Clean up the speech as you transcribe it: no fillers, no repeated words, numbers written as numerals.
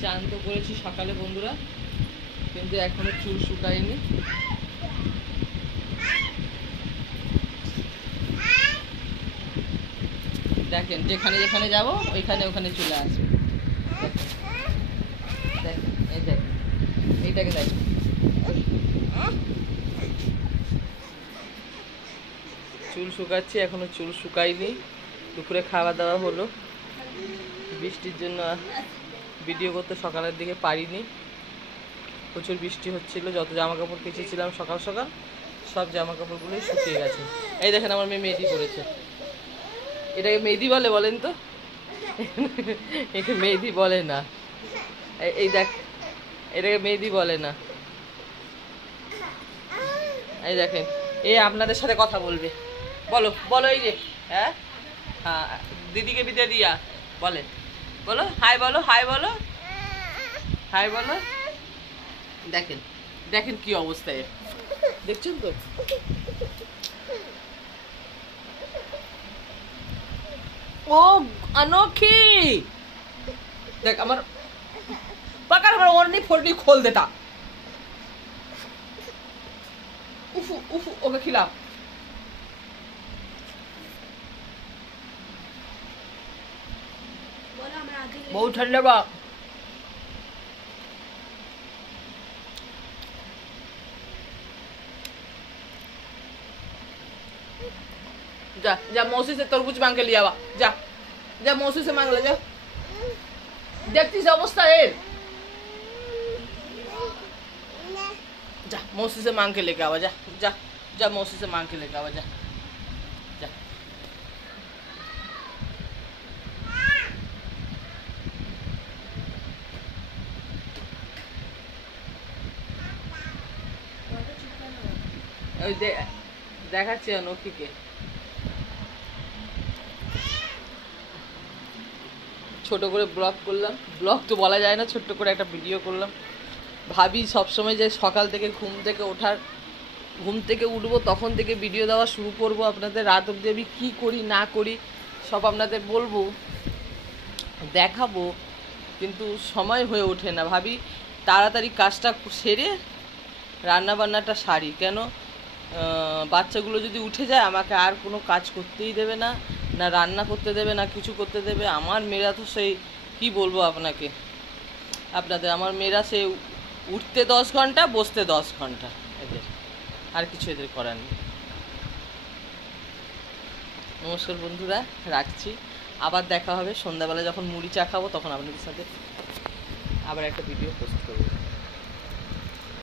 চান তো করেছি সকালে বন্ধুরা, কিন্তু এখনো চুল শুকায়নি। দেখেন যেখানে যেখানে যাবো ওইখানে ওখানে চলে আসবে। দেখেন এই দেখেন এইটাকে দেখেন, চুল শুকাচ্ছি, এখনো চুল শুকায়নি। দুপুরে খাওয়া দাওয়া হলো, বৃষ্টির জন্য ভিডিও করতে সকালের দিকে পারিনি, প্রচুর বৃষ্টি হচ্ছিল। যত জামা কাপড় কেচেছিলাম সকাল সকাল সব জামা কাপড়গুলোই শুকিয়ে গেছে। এই দেখেন আমার মেয়ে মেহেদি করেছে। এটাকে মেহেদি বলে বলেন তো? একে মেহেদি বলে না, এই দেখ এটাকে মেহেদি বলে না। এই দেখেন এ আপনাদের সাথে কথা বলবে, বলো বলো এই যে হ্যাঁ হ্যাঁ দিদিকে বিদায় দিয়া বলে, বলো হাই, বলো হাই, বলো হাই, বলো। দেখেন দেখেন কি অবস্থা এর, দেখছেন তো? ও अनोखी देख আমার पकड़ আমার ओढ़नी फोड़नी खोल देता। उफ उफ ओके खिला बहुत ठंडा बा। जा जा मौसी से तरबूज मांग के लिया वा, जा जा मौसी से मांग ले, जा देखती से अवस्था है, जा मौसी से मांग के लेके आवा, जा जा जा मौसी से मांग के लेके आवा, जा जा। দেখাচ্ছি অনৌখিকে, ছোট করে ব্লগ করলাম, ব্লগ তো বলা যায় না, ছোট্ট করে একটা ভিডিও করলাম। ভাবি সবসময় যে সকাল থেকে ঘুম থেকে উঠবো তখন থেকে ভিডিও দেওয়া শুরু করব, আপনাদের রাত অবধি আমি কী করি না করি সব আপনাদের বলবো, দেখাবো, কিন্তু সময় হয়ে ওঠে না। ভাবি তাড়াতাড়ি কাজটা সেরে রান্নাবান্নাটা সারি, কেন বাচ্চাগুলো যদি উঠে যায় আমাকে আর কোনো কাজ করতেই দেবে না, না রান্না করতে দেবে, না কিছু করতে দেবে। আমার মেয়েরা তো সেই কী বলবো আপনাদের আমার মেয়েরা সে উঠতে 10 ঘন্টা, বসতে 10 ঘন্টা, এদের আর কিছু এদের করার নেই। নমস্কার বন্ধুরা, রাখছি, আবার দেখা হবে সন্ধ্যাবেলা যখন মুড়ি চা খাবো, তখন আপনাদের সাথে আবার একটা ভিডিও পোস্ট করবো।